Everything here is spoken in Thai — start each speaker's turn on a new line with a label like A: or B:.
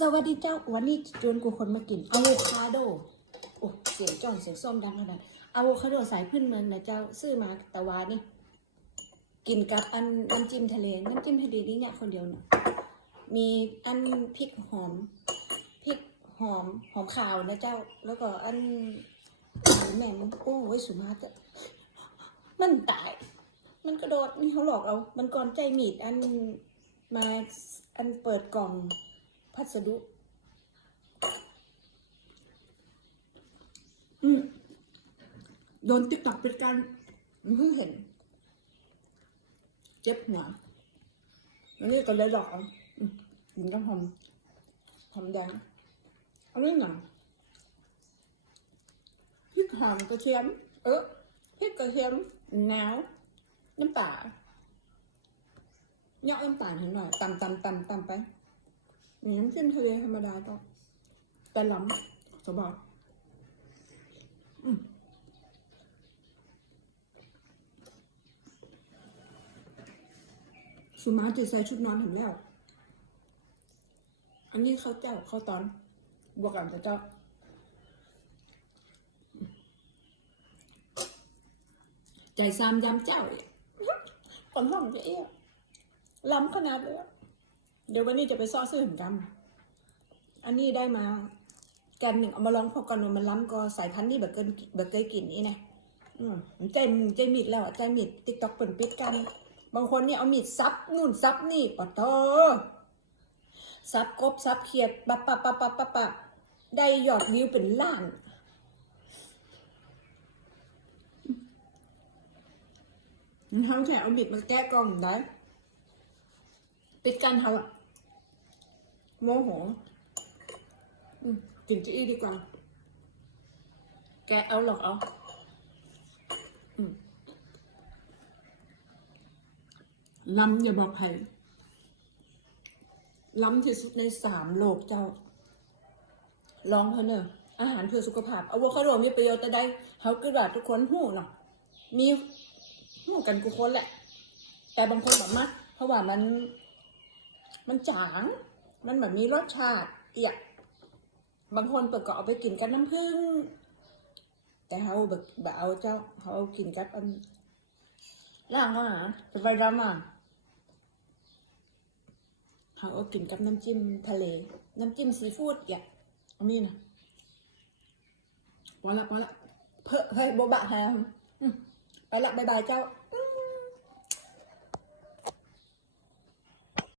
A: สวัสดีเจ้า วันนี้จวนกูคนมากินอะโวคาโด โอ้เสียงจ้อนเสียงส้มดังขนาดอะโวคาโดสายพื้นเมืองนะเจ้า ซื้อมาแต่วานี่ กินกับอันน้ำจิ้มทะเล น้ำจิ้มทะเลนี่เนี่ยคนเดียวเนาะมีอันพริกหอม พริกหอมหอมขาวนะเจ้า แล้วก็อันแหม่มโอ้ยสุมาจะมันตาย มันกระโดดนี่เขาหลอกเอา มันก่อนใจมีดอันมาอันเปิดกล่อง พัสดุ อืมโดนติ๊กต็อกเป็นการเพิ่งเห็น เจ็บหัวอันนี้ก็เลยหลอกเอาอืมกินกับหอมหอมแดงอันนี้หนังพริกหอมกระเทียม เออพริกกระเทียมนาวน้ำปลาเนาะน้ำตาลให้หน่อยตำตำตำตำไป มีน้ำจิ้มทะเลธรรมดาก็แต่ล้ำจะบอกอืมสุมาจะใส่ชุดนอนถึงแล้ว อันนี้เขาเจ้าเขาตอน บวกกับเจ้าใจซามยำเจ้าอีกคนห้องจะเอี้ยล้ำขนาดเลย เดี๋ยววันนี้จะไปซ่อซื้อเหมือนกันอันนี้ได้มาแกนหนึ่งเอามาลองพอกันว่ามันล้ำก็สายพันธุ์นี่แบบเกินแบบเคยกินนี่นะอืมใจใจมีดแล้วใจมีดติ๊กต็อกเปิดปิดกัน บางคนเนี่ยเอามีดซับนู่นซับนี่ปะโตซับกบซับเขียดปะปะปะปะปะปะได้ยอดวิวเป็นล้านเขาแค่เอาบิดมาแก้กล่องได้ปิดกันเขาอะ โมโหกินจะอีดีกว่า แกเอาหรอกเอาล้ำอย่าบอกใครล้ำที่สุดในสามโลกเจ้า ลองเถอะเนอะอาหารเพื่อสุขภาพอะโวคาโดมีประโยชน์แต่ใดเขากระดาษทุกคนหู้เนาะมีหู้กันกูคนแหละ แต่บางคนแบบมักเพราะว่ามัน มันจาง มันแบบมีรสชาติเอียบางคนเปิดก็เอาไปกินกับน้ำผึ้งแต่เขาแบบแบบเอาเจ้าเขาเอากินกับอันล่างว่าจะไปดำอะเขาเอากินกับน้ำจิ้มทะเล น้ำจิ้มซีฟู้ดเอียอันนี้นะพอละพอละเพ้อเฮ้ยโบบะแฮมไปละบายบายเจ้า